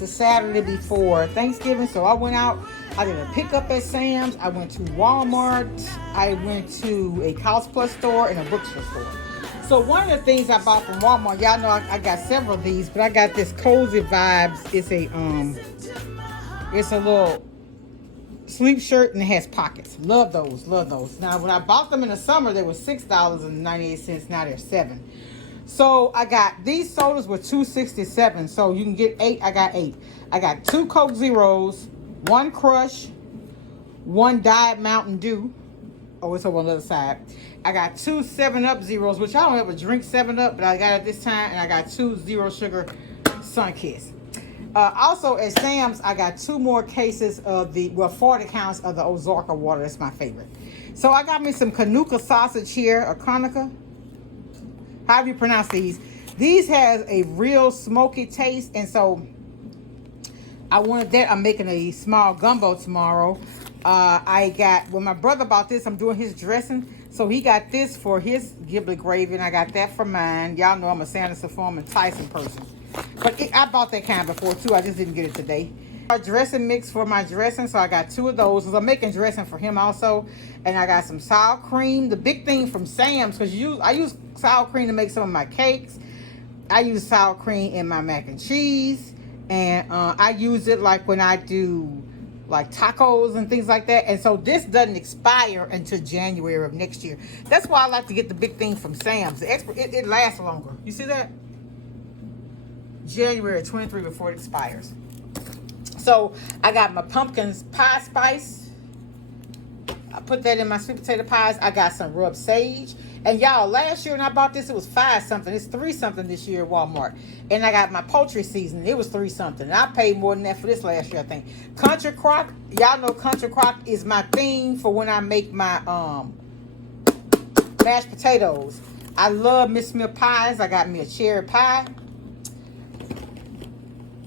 the Saturday before Thanksgiving, so I went out. I did a pickup at Sam's. I went to Walmart. I went to a Cost Plus store and a bookstore store. So one of the things I bought from Walmart, y'all know I got several of these, but I got this Cozy Vibes. It's a little sleep shirt and it has pockets. Love those, love those. Now when I bought them in the summer, they were $6.98. Now they're $7. So I got these sodas were $2.67. So you can get 8. I got 8. I got 2 Coke Zeros, 1 Crush, 1 Diet Mountain Dew. Oh, it's over on the other side. I got 2 7-Up Zeros, which I don't ever drink 7-Up, but I got it this time, and I got 2 Zero Sugar Sunkist. Also at Sam's, I got 2 more cases of 40 counts of the Ozarka water. That's my favorite. So I got me some Kanuka sausage here, or Kanuka. However you pronounce these. These has a real smoky taste, and so I wanted that. I'm making a small gumbo tomorrow. When my brother bought this, I'm doing his dressing. So he got this for his giblet gravy, and I got that for mine. Y'all know I'm a Sanderson Farm and Tyson person. But I bought that kind before, too. I just didn't get it today. A dressing mix for my dressing, so I got 2 of those. Because I'm making dressing for him also. And I got some sour cream. The big thing from Sam's, because I use sour cream to make some of my cakes. I use sour cream in my mac and cheese. And I use it like when I do like tacos and things like that. And so this doesn't expire until January of next year. That's why I like to get the big thing from Sam's. It lasts longer. You see that? January 23 before it expires. So I got my pumpkin pie spice. I put that in my sweet potato pies. I got some rubbed sage. And y'all, last year when I bought this, it was 5 something. It's 3 something this year at Walmart. And I got my poultry seasoning. It was 3 something. And I paid more than that for this last year, I think. Country Crock. Y'all know Country Crock is my thing for when I make my mashed potatoes. I love Miss Smith pies. I got me a cherry pie.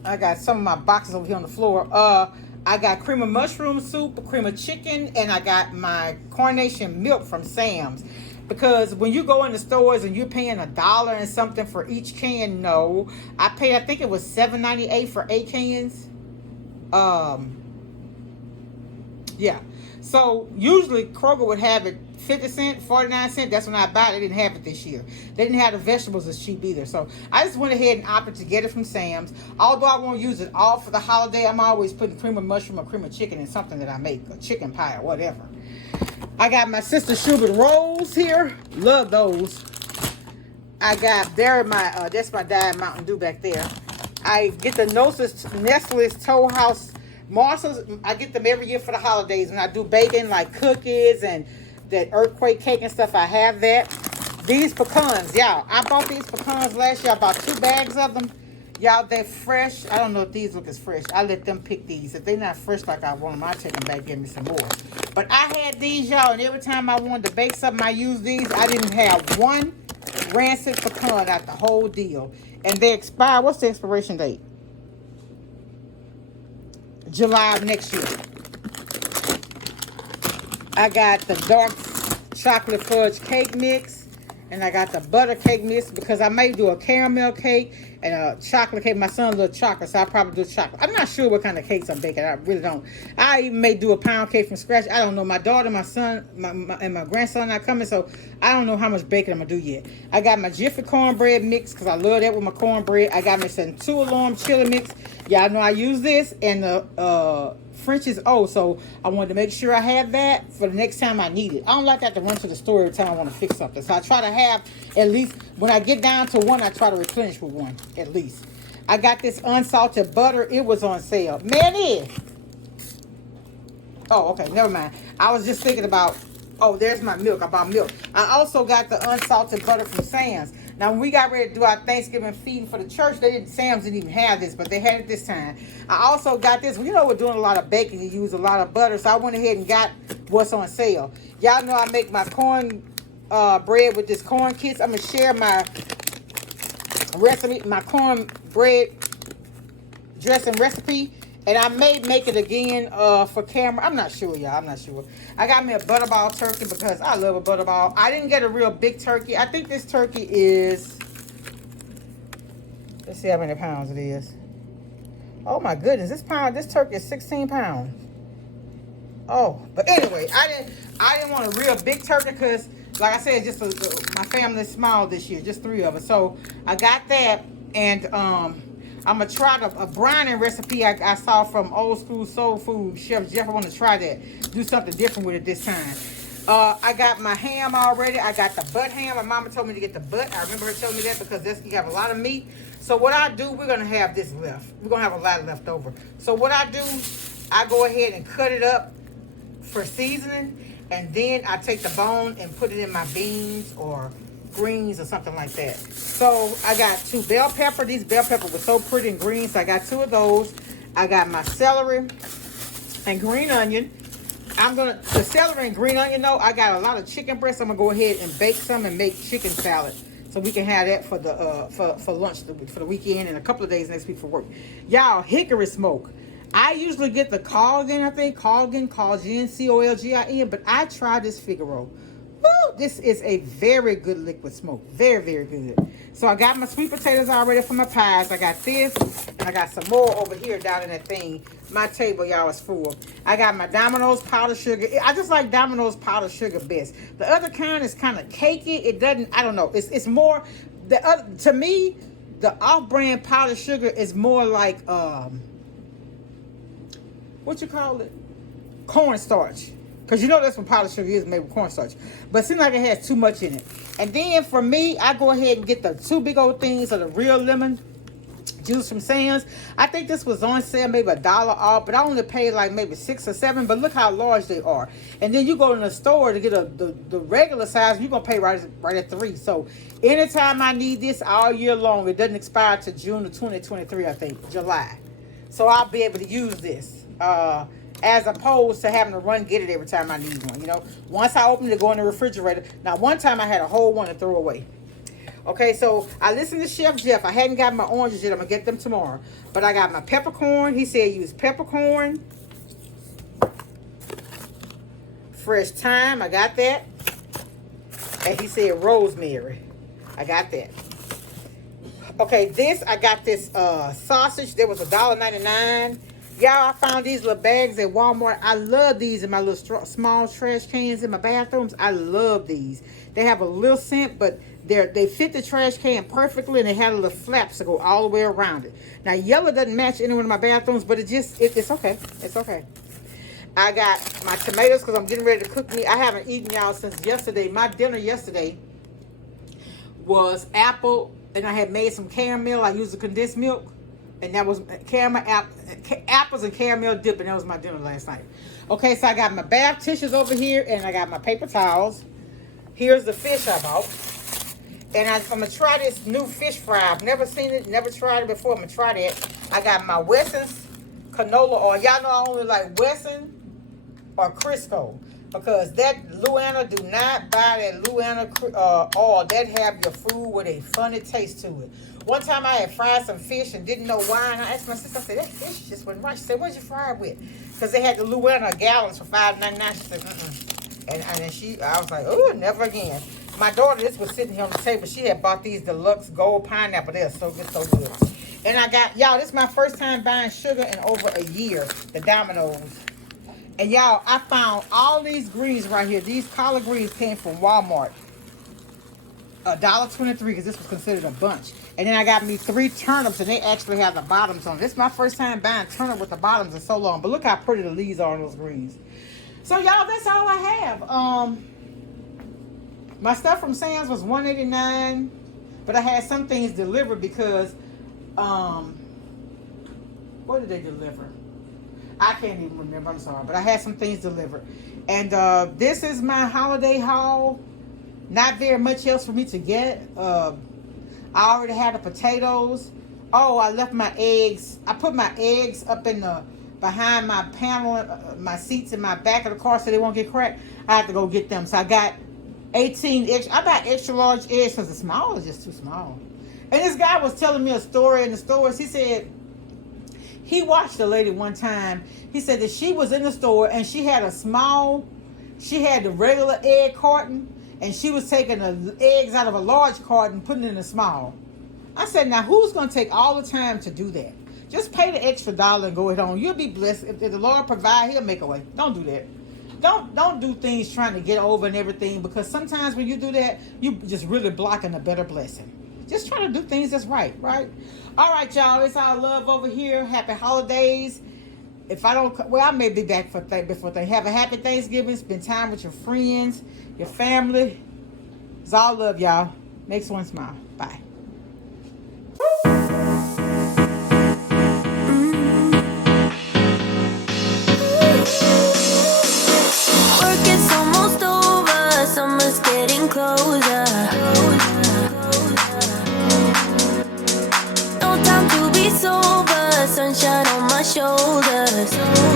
I got some of my boxes over here on the floor. I got cream of mushroom soup, cream of chicken, and I got my Carnation milk from Sam's. Because when you go in the stores and you're paying $1 and something for each can, no. I think it was $7.98 for 8 cans. Yeah. So usually Kroger would have it 50 cents, 49 cents. That's when I buy it. They didn't have it this year. They didn't have the vegetables as cheap either. So I just went ahead and opted to get it from Sam's. Although I won't use it all for the holiday, I'm always putting cream of mushroom or cream of chicken in something that I make, a chicken pie or whatever. I got my Sister Schubert rolls here. Love those. I got that's my Diet Mountain Dew back there. I get the Nestle's Toll House morsels. I get them every year for the holidays. When I do baking, like cookies and that earthquake cake and stuff, I have that. These pecans, y'all. I bought these pecans last year. I bought 2 bags of them. Y'all, they're fresh. I don't know if these look as fresh. I let them pick these. If they're not fresh like I want them, I'll take them back and give me some more. But I had these, y'all, and every time I wanted to bake something, I used these. I didn't have one rancid pecan out the whole deal. And they expire. What's the expiration date? July of next year. I got the dark chocolate fudge cake mix. And I got the butter cake mix because I may do a caramel cake and a chocolate cake. My son loves chocolate, so I'll probably do chocolate. I'm not sure what kind of cakes I'm baking. I really don't. I even may do a pound cake from scratch. I don't know. My daughter, my son, and my grandson are coming, so I don't know how much baking I'm going to do yet. I got my Jiffy cornbread mix because I love that with my cornbread. I got me some 2 alarm chili mix. Y'all know I use this and the French's so I wanted to make sure I have that for the next time I need it. I don't like that to run to the store every time I want to fix something. So I try to have at least, when I get down to 1, I try to replenish with 1 at least. I got this unsalted butter. It was on sale. Man, oh, okay, never mind. I was just thinking about, there's my milk. I bought milk. I also got the unsalted butter from Sam's. Now, when we got ready to do our Thanksgiving feeding for the church, Sam's didn't even have this, but they had it this time. I also got this. You know, we're doing a lot of baking. You use a lot of butter, so I went ahead and got what's on sale. Y'all know I make my corn bread with this corn kits. I'm going to share my recipe, my corn bread dressing recipe. And I may make it again for camera. I'm not sure, y'all. I'm not sure. I got me a butterball turkey because I love a butterball. I didn't get a real big turkey. I think this turkey is, let's see how many pounds it is. Oh my goodness, this turkey is 16 pounds. Oh, but anyway, I didn't want a real big turkey because, like I said, my family is small this year, just 3 of us. So I got that, and I'm gonna try a brining recipe I saw from Old School Soul Food Chef Jeff. I want to try that, do something different with it this time. I got my ham already. I got the butt ham. My mama told me to get the butt. I remember her telling me that because you have a lot of meat. So what I do, we're gonna have this left. We're gonna have a lot left over. So what I do, I go ahead and cut it up for seasoning, and then I take the bone and put it in my beans or greens or something like that. So I got 2 bell pepper. These bell peppers were so pretty and green, so I got 2 of those. I got my celery and green onion. The celery and green onion though, I got a lot of chicken breast. I'm gonna go ahead and bake some and make chicken salad, so we can have that for the for lunch for the weekend and a couple of days next week for work. Y'all, hickory smoke. I usually get the Colgin, Colgin, Colgin, but I tried this Figaro. Woo, this is a very good liquid smoke. Very, very good. So I got my sweet potatoes already for my pies. I got this, and I got some more over here down in that thing. My table, y'all, is full. I got my Domino's powdered sugar. I just like Domino's powdered sugar best. The other kind is kind of cakey. It doesn't, I don't know. It's more, to me, the off-brand powdered sugar is more like, what you call it? Cornstarch. Because you know that's what powdered sugar is, made with cornstarch. But it seems like it has too much in it. And then for me, I go ahead and get the 2 big old things of the real lemon juice from Sam's. I think this was on sale, maybe $1 off, but I only paid like maybe 6 or 7. But look how large they are. And then you go to the store to get the regular size, you're gonna pay right at 3. So anytime I need this all year long, it doesn't expire to June of 2023, I think, July. So I'll be able to use this. As opposed to having to run get it every time I need one, you know. Once I open it, go in the refrigerator. Now, one time I had a whole one to throw away. Okay, so I listened to Chef Jeff. I hadn't got my oranges yet. I'm going to get them tomorrow. But I got my peppercorn. He said use peppercorn. Fresh thyme. I got that. And he said rosemary. I got that. Okay, I got this sausage. There was $1.99. Y'all, I found these little bags at Walmart. I love these in my little small trash cans in my bathrooms. I love these. They have a little scent, but they fit the trash can perfectly, and they had a little flaps to go all the way around it. Now, yellow doesn't match any one of my bathrooms, but it's okay. It's okay. I got my tomatoes because I'm getting ready to cook me. I haven't eaten, y'all, since yesterday. My dinner yesterday was apple, and I had made some caramel. I used the condensed milk. And that was apples and caramel dip, and that was my dinner last night. Okay, so I got my bath tissues over here, and I got my paper towels. Here's the fish I bought. And I'm going to try this new fish fry. I've never seen it, never tried it before. I'm going to try that. I got my Wesson's canola oil. Y'all know I only like Wesson or Crisco. Because that Louisiana, do not buy that Louisiana oil. That have your food with a funny taste to it. One time I had fried some fish and didn't know why. And I asked my sister, I said, that fish just wasn't right. She said, what'd you fry it with? Because they had the Louisiana gallons for $5.99. She said, And then I was like, oh, never again. My daughter, this was sitting here on the table. She had bought these deluxe gold pineapple. They're so good, so good. And I got, y'all, this is my first time buying sugar in over a year. The Domino's. And y'all, I found all these greens right here. These collard greens came from Walmart. $1.23 because this was considered a bunch. And then I got me 3 turnips, and they actually have the bottoms on. This is my first time buying turnip with the bottoms in so long. But look how pretty the leaves are on those greens. So y'all, that's all I have. My stuff from Sam's was $1.89, but I had some things delivered because what did they deliver? I can't even remember. I'm sorry, but I had some things delivered. And this is my holiday haul. Not very much else for me to get. I already had the potatoes. Oh, I left my eggs. I put my eggs up in the behind my panel, my seats in my back of the car so they won't get cracked. I have to go get them. So I got 18 extra. I got extra large eggs because the small is just too small. And this guy was telling me a story in the stores. He said he watched a lady one time. He said that she was in the store and she had the regular egg carton, and she was taking the eggs out of a large carton, putting it in a small. I said, now who's going to take all the time to do that? Just pay the extra dollar and go it on. You'll be blessed. If the Lord provide, He'll make a way. Don't do that. Don't do things trying to get over and everything, because sometimes when you do that, you just really blocking a better blessing. Just try to do things that's right, right? All right, y'all. It's our love over here. Happy holidays. If I don't, well, I may be back for before they have a happy Thanksgiving. Spend time with your friends, your family. It's all love, y'all. Makes one smile. Bye. Work is almost over, summer's getting closer. No time to be sober, sunshine on my shoulders.